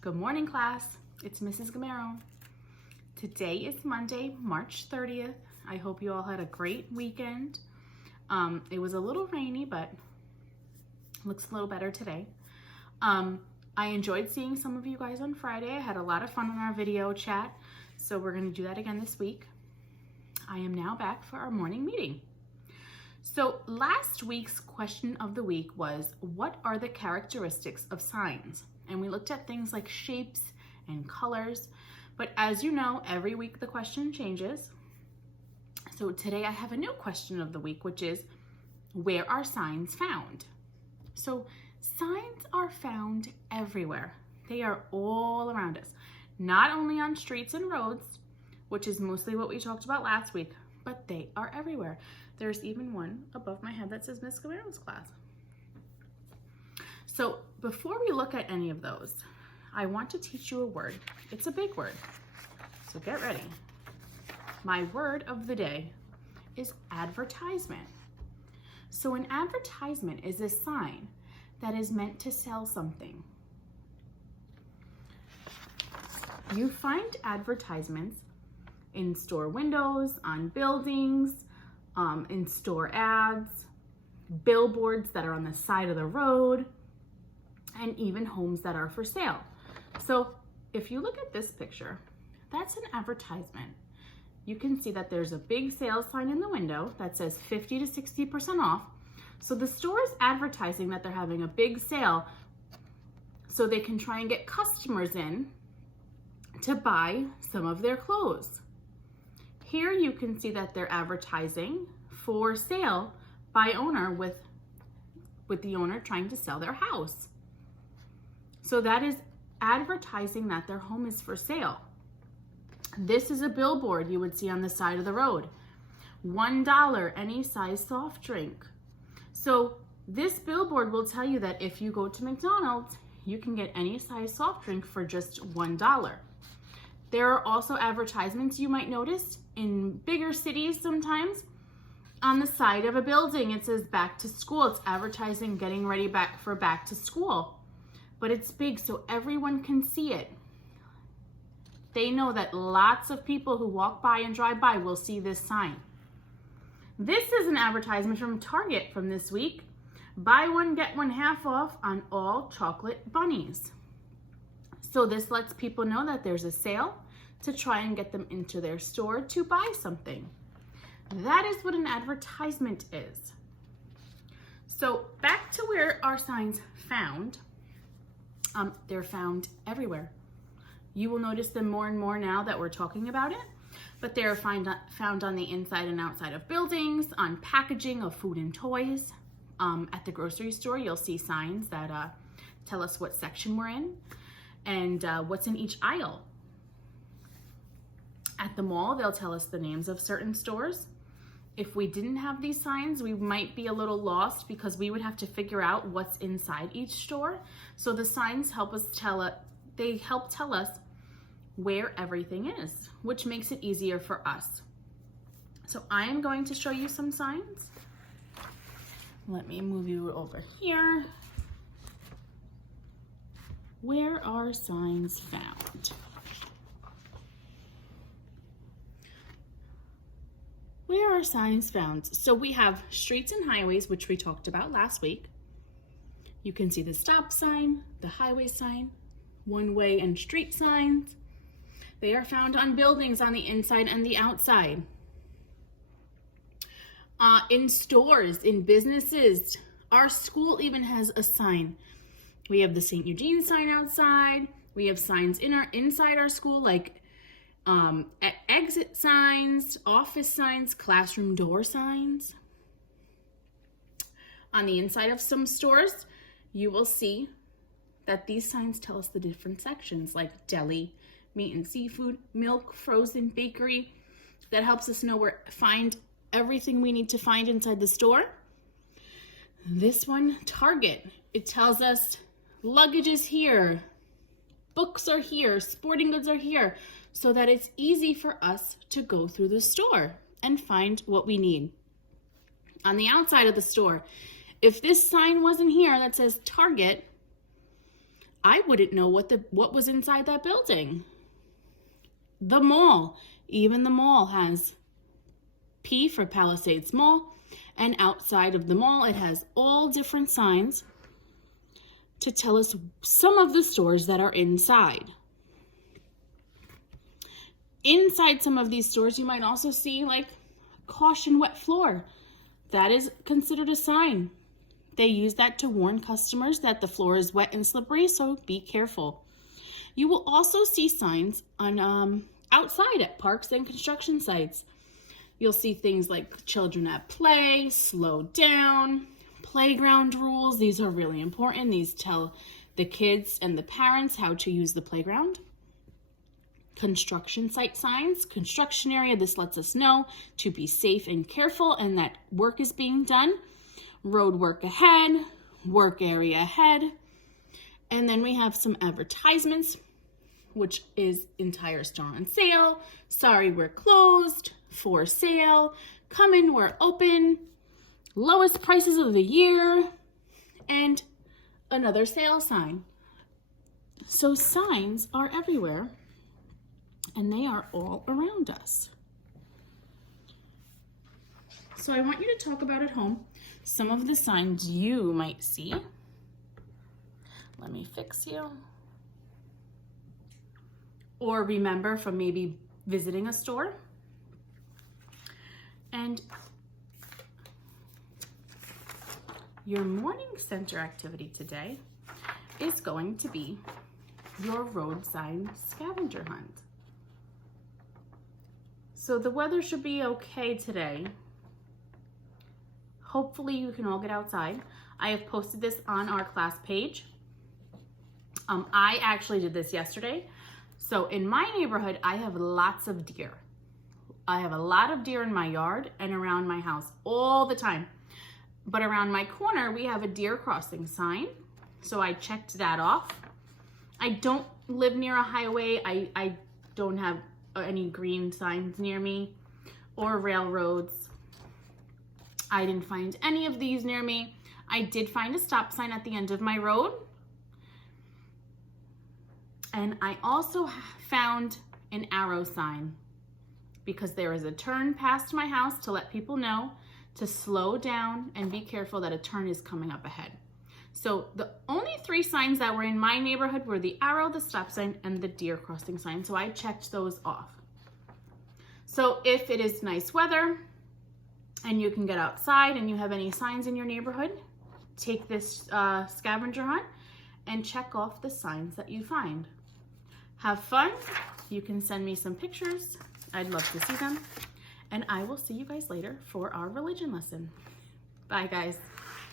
Good morning, class. It's Mrs. Gamero. Today is Monday, March 30th. I hope you all had a great weekend. It was a little rainy, but looks a little better today. I enjoyed seeing some of you guys on Friday. I had a lot of fun in our video chat, so we're going to do that again this week. I am now back for our morning meeting. So last week's question of the week was, what are the characteristics of signs? And we looked at things like shapes and colors, but as you know, every week the question changes. So today I have a new question of the week, which is, where are signs found? So signs are found everywhere. They are all around us, not only on streets and roads, which is mostly what we talked about last week, but they are everywhere. There's even one above my head that says Miss Gamero's class. So before we look at any of those, I want to teach you a word. It's a big word, so get ready. My word of the day is advertisement. So an advertisement is a sign that is meant to sell something. You find advertisements in store windows, on buildings, in store ads, billboards that are on the side of the road, and even homes that are for sale. So if you look at this picture, that's an advertisement. You can see that there's a big sales sign in the window that says 50 to 60% off. So the store is advertising that they're having a big sale so they can try and get customers in to buy some of their clothes. Here you can see that they're advertising for sale by owner with the owner trying to sell their house. So that is advertising that their home is for sale. This is a billboard you would see on the side of the road. $1, any size soft drink. So this billboard will tell you that if you go to McDonald's, you can get any size soft drink for just $1. There are also advertisements you might notice in bigger cities sometimes. On the side of a building, it says back to school. It's advertising getting ready back to school. But it's big so everyone can see it. They know that lots of people who walk by and drive by will see this sign. This is an advertisement from Target from this week. Buy one, get one half off on all chocolate bunnies. So this lets people know that there's a sale to try and get them into their store to buy something. That is what an advertisement is. So back to where our signs found. They're found everywhere. You will notice them more and more now that we're talking about it, but they're found on the inside and outside of buildings, on packaging of food and toys. At the grocery store, you'll see signs that tell us what section we're in and what's in each aisle. At the mall, they'll tell us the names of certain stores. If we didn't have these signs, we might be a little lost because we would have to figure out what's inside each store. So the signs help tell us where everything is, which makes it easier for us. So I am going to show you some signs. Let me move you over here. Where are signs found? Where are signs found? So we have streets and highways, which we talked about last week. You can see the stop sign, the highway sign, one-way and street signs. They are found on buildings on the inside and the outside. In stores, in businesses, our school even has a sign. We have the St. Eugene sign outside. We have signs inside our school like exit signs, office signs, classroom door signs. On the inside of some stores, you will see that these signs tell us the different sections like deli, meat and seafood, milk, frozen, bakery. That helps us know find everything we need to find inside the store. This one, Target, it tells us luggage is here, books are here, sporting goods are here, so that it's easy for us to go through the store and find what we need. On the outside of the store, if this sign wasn't here that says Target, I wouldn't know what was inside that building. The mall. Even the mall has P for Palisades Mall. And outside of the mall, it has all different signs to tell us some of the stores that are inside. Inside some of these stores, you might also see like caution wet floor. That is considered a sign. They use that to warn customers that the floor is wet and slippery, so be careful. You will also see signs on outside at parks and construction sites. You'll see things like children at play, slow down, playground rules. These are really important. These tell the kids and the parents how to use the playground. Construction site signs, construction area. This lets us know to be safe and careful and that work is being done. Road work ahead, work area ahead. And then we have some advertisements, which is entire store on sale, sorry we're closed, for sale, come in, we're open, lowest prices of the year, and another sale sign. So signs are everywhere, and they are all around us. So I want you to talk about at home some of the signs you might see. Let me fix you. Or remember from maybe visiting a store. And your morning center activity today is going to be your road sign scavenger hunt. So the weather should be okay today. Hopefully you can all get outside. I have posted this on our class page. I actually did this yesterday. So in my neighborhood, I have lots of deer. I have a lot of deer in my yard and around my house all the time. But around my corner, we have a deer crossing sign. So I checked that off. I don't live near a highway. I don't have any green signs near me or railroads. I didn't find any of these near me. I did find a stop sign at the end of my road. And I also found an arrow sign because there is a turn past my house to let people know to slow down and be careful that a turn is coming up ahead. So the only 3 signs that were in my neighborhood were the arrow, the stop sign, and the deer crossing sign. So I checked those off. So if it is nice weather and you can get outside and you have any signs in your neighborhood, take this scavenger hunt and check off the signs that you find. Have fun. You can send me some pictures. I'd love to see them. And I will see you guys later for our religion lesson. Bye, guys.